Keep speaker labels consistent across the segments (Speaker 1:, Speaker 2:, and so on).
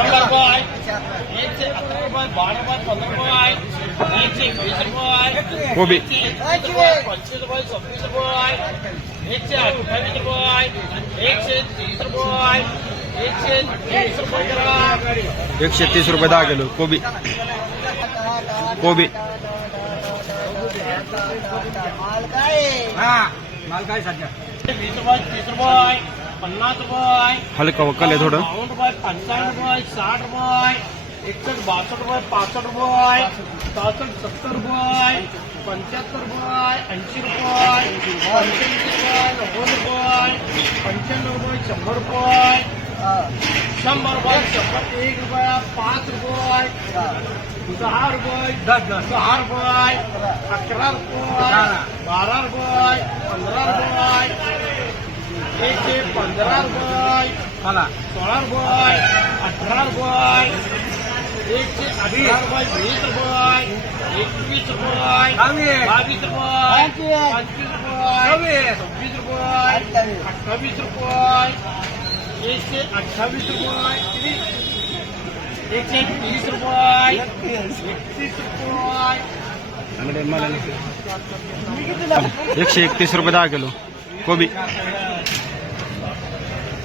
Speaker 1: शंभर रुपये एकशे अकरा रुपये बारा रुपये पंधरा रुपये एकशे वीस रुपये
Speaker 2: कोबी.
Speaker 1: पंचवीस रुपये सव्वीस रुपये एकशे अठ्ठावीस रुपये एकशे तीस रुपये एकशे तीस रुपये
Speaker 2: एकशे तीस रुपये दहा किलो कोबी कोबी
Speaker 1: वीस रुपये तीस रुपये पन्नास रुपये
Speaker 2: हलकं आहे थोडं।
Speaker 1: बावन्न रुपये पंचावन्न रुपये साठ रुपये एकसष्ट बासष्ट रुपये पासष्ट रुपये सहासष्ट सत्तर रुपये पंच्याहत्तर रुपये ऐंशी रुपये पंच्याऐंशी रुपये नव्वद रुपये पंच्याण्णव रुपये शंभर रुपये शंभर रुपये शंभर एक रुपया पाच रुपये दहा रुपये दहा रुपये अकरा रुपये बारा रुपये पंधरा रुपये एकशे पंधरा रुपये सोळा रुपये अठरा रुपये एकशे अठरा रुपये वीस रुपये एकवीस रुपये बावीस रुपये पंचवीस रुपये सव्वीस रुपये अठ्ठावीस रुपये एकशे अठ्ठावीस रुपये एकशे तीस रुपये एकतीस रुपये
Speaker 2: एकशे एकतीस रुपये दहा किलो कोबी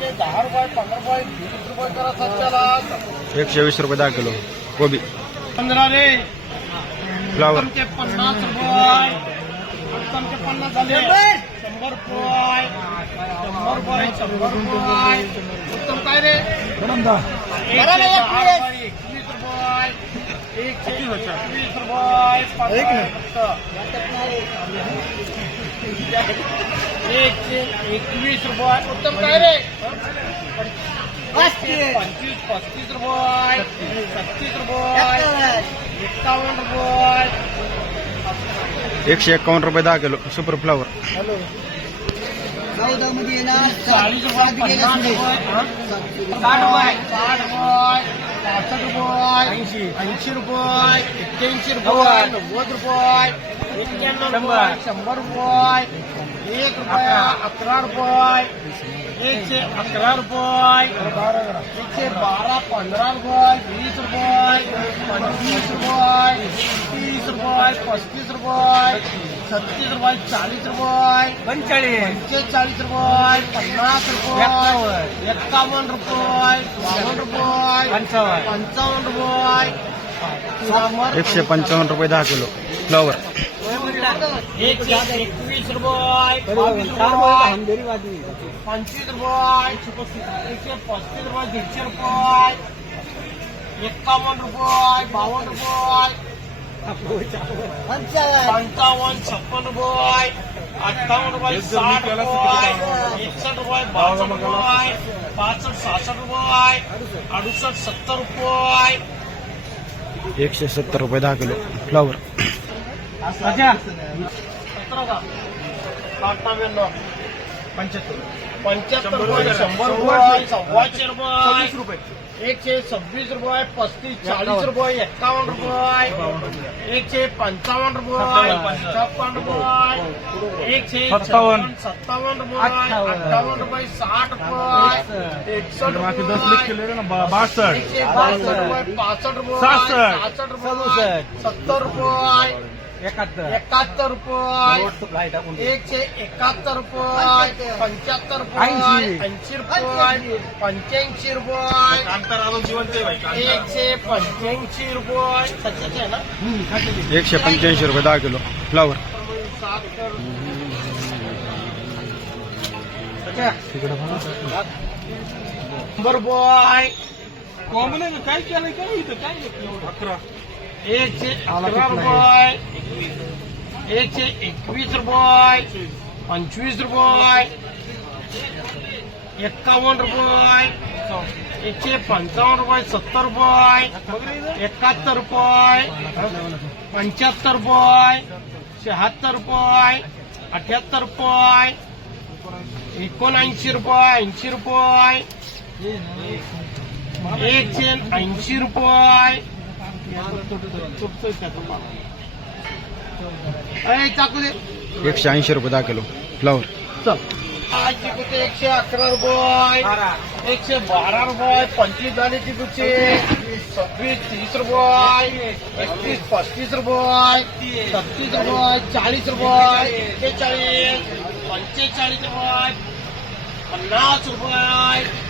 Speaker 1: रुपये उत्तर पासष्ट रुपये
Speaker 2: दहा
Speaker 1: पंधरा रुपये वीस रुपये करा सत्याला.
Speaker 2: एकशे वीस रुपये दहा किलो. कोबी
Speaker 1: पंधरा रे.
Speaker 2: फ्लावर
Speaker 1: पन्नास रुपये. उत्तमचे पन्नास झाले. शंभर रुपये. शंभर रुपये शंभर रुपये. उत्तम काय रे? एकशे दहा रुपये, एकवीस रुपये. एकशे एकवीस रुपये. एकशे एकवीस रुपये. उत्तम काय रे? पंचवीस पस्तीस रुपये छत्तीस रुपये एकावन्न रुपये
Speaker 2: एकशे एकावन्न रुपये दहा किलो सुपर फ्लावर
Speaker 1: चाळीस रुपये पन्नास रुपये साठ रुपये साठ रुपये पासष्ट रुपये ऐंशी ऐंशी रुपये एक्क्याऐंशी रुपये नव्वद रुपये एक्क्याण्णव रुपये शंभर रुपये एक रुपया अकरा रुपये एकशे अकरा रुपये एकशे बारा पंधरा रुपये वीस रुपये पंचवीस रुपये तीस रुपये पस्तीस रुपये छत्तीस रुपये चाळीस रुपये पंचेचाळीस पंचेचाळीस रुपये पन्नास रुपये एक्कावन्न रुपये बावन्न रुपये पंचावन्न रुपये
Speaker 2: एकशे पंचावन्न रुपये दहा किलो. फ्लावर
Speaker 1: एकशे रुपये बावीस रुपये पंचवीस रुपये एकशे पस्तीस रुपये दीडशे रुपये एक्कावन्न रुपये बावन्न रुपये पंचावन्न छप्पन रुपये अठ्ठावन्न रुपये साठ रुपये एकसष्ट रुपये बासष्ट रुपये पासष्ट सहासष्ट रुपये अडुसष्ट सत्तर रुपये।
Speaker 2: एकशे सत्तर रुपये दहा किलो फ्लावर
Speaker 1: सतरा का। पंच्याहत्तर. पंच्याहत्तर रुपये. शंभर रुपये. सव्वाशे रुपये. एकशे सव्वीस रुपये. पस्तीस चाळीस रुपये. एक्कावन्न रुपये. एकशे पंचावन्न रुपये. छप्पन रुपये. एकशे सत्तावन्न. सत्तावन्न रुपये. अठ्ठावन्न. रुपये. साठ रुपये. एकसष्ट. रुपये. एकशे बासष्ट रुपये. पासष्ट रुपये. रुपये. सत्तर रुपये. एकाहत्तर. रुपये. एकशे एकाहत्तर रुपये. पंच्याहत्तर. रुपये. ऐंशी. रुपये. पंच्याऐंशी. रुपये. एकशे पंच्याऐंशी रुपये. सध्याचे आहे ना?
Speaker 2: एकशे पंच्याऐंशी रुपये दहा किलो. फ्लावर
Speaker 1: कॉमन काय केलं काय इथं? काय अकरा. एकशे अकरा रुपये. एकशे एकवीस रुपये. पंचवीस रुपये. एक्कावन्न रुपये. एकशे पंचावन्न रुपये सत्तर रुपये. एकाहत्तर रुपये. पंच्याहत्तर रुपये. शहात्तर रुपये. अठ्याहत्तर रुपये. एकोणऐंशी रुपये ऐंशी रुपये. एकशे ऐंशी रुपये.
Speaker 2: एकशे ऐंशी रुपये दहा किलो. फ्लावर.
Speaker 1: चल. आज एकशे अकरा रुपये? एकशे बारा रुपये पंचवीस झाले चिकूचे सव्वीस तीस रुपये एकतीस पस्तीस रुपये छत्तीस रुपये चाळीस रुपये एक्केचाळीस पंचेचाळीस रुपये पन्नास रुपये.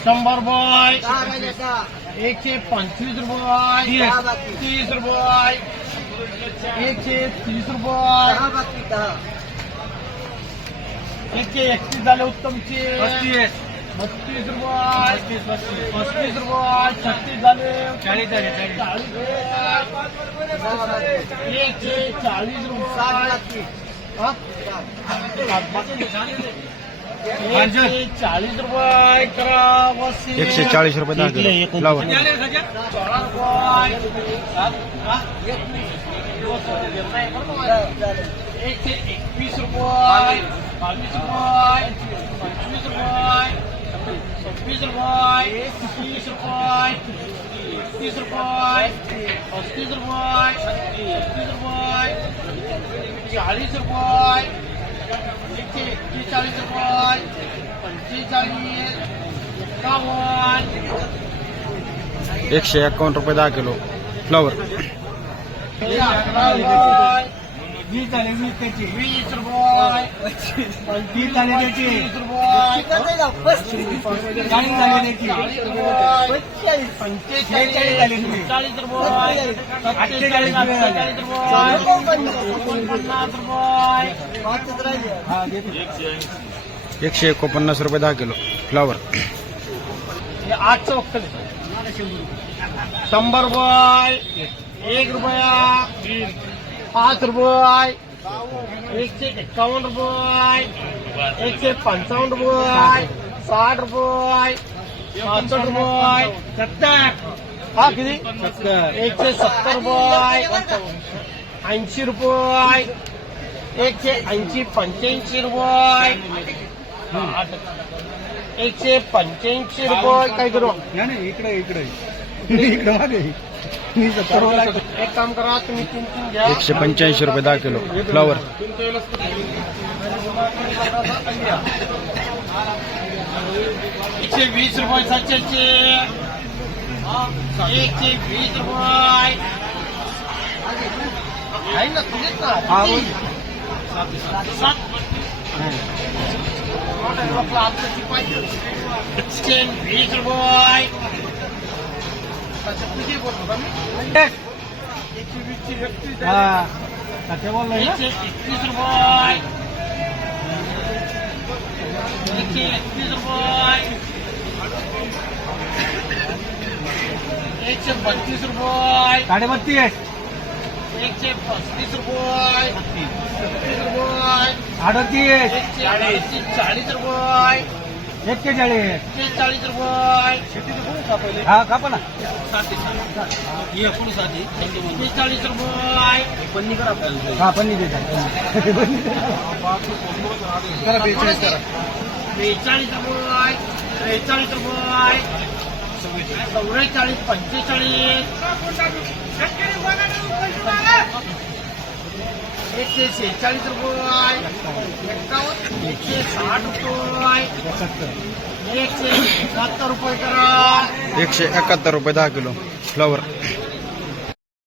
Speaker 1: शंभर रुपये एकशे पंचवीस रुपये। तीस रुपये। एकशे तीस रुपये। एकशे एकतीस झाले उत्तमचे बत्तीस रुपये। पस्तीस रुपये। छत्तीस झाले। चाळीस झाले चाळीस. रुपये एकशे चाळीस रुपये। हा? चाळीस रुपये करा बस
Speaker 2: एकशे चाळीस रुपये दहा किलो फ्लावर
Speaker 1: सोळा रुपये हा? एकशे एकवीस रुपये बावीस रुपये पंचवीस रुपये सव्वीस रुपये तीस रुपये तीस रुपये पस्तीस रुपये छत्तीस रुपये चाळीस रुपये एकशे एक्केचाळीस रुपये पंचेचाळीस एकावन्न
Speaker 2: एकशे एकावन्न. रुपये दहा किलो फ्लॉवर
Speaker 1: वीस झाले वीस त्याची. वीस रुपये. झाले त्याची. चाळीस झाले त्याची. पंचेचाळीस. झाले चाळीस रुपये. अठ्ठेचाळीस
Speaker 2: एकशे एकोणपन्नास रुपये दहा किलो. फ्लावर
Speaker 1: हे आठचं वक्कल शंभर रुपये. एक रुपया. पाच रुपये. एकशे एक्कावन्न रुपये. एकशे पंचावन्न रुपये. साठ रुपये. पासष्ट रुपये. सत्तर. हा किती? एकशे सत्तर रुपये. ऐंशी रुपये. एकशे ऐंशी पंच्याऐंशी रुपये. एकशे पंच्याऐंशी रुपये. काय करू?
Speaker 3: इकडे इकडे. इकडे
Speaker 1: एक काम करा तुम्ही तीन तीन घ्या
Speaker 2: एकशे पंच्याऐंशी रुपये दहा किलो फ्लावर
Speaker 1: एकशे वीस रुपये सातशेचे एकशे वीस रुपये आहे ना तुझेच ना सात आपलं आत्ताची एकशे वीस रुपये एकशे बोललो एकवीस रुपये एकशे एकवीस रुपये. एकशे बत्तीस रुपये.
Speaker 3: साडेबत्तीस
Speaker 1: एकशे पस्तीस रुपये बत्तीस रुपये
Speaker 3: अडतीस
Speaker 1: एकशे चाळीस रुपये.
Speaker 3: एक्केचाळीस.
Speaker 1: चाळीस रुपये
Speaker 3: हा कापा ना.
Speaker 1: चाळीस रुपये
Speaker 3: हा पन्नी देतात करा बेचाळीस करा.
Speaker 1: बेचाळीस रुपये त्रेचाळीस रुपये चौवेचाळीस पंचेचाळीस. एकशे शेहेचाळीस रुपये एकशे साठ रुपये एकशे रुपये करा।
Speaker 2: एकशे एकाहत्तर रुपये किलो फ्लावर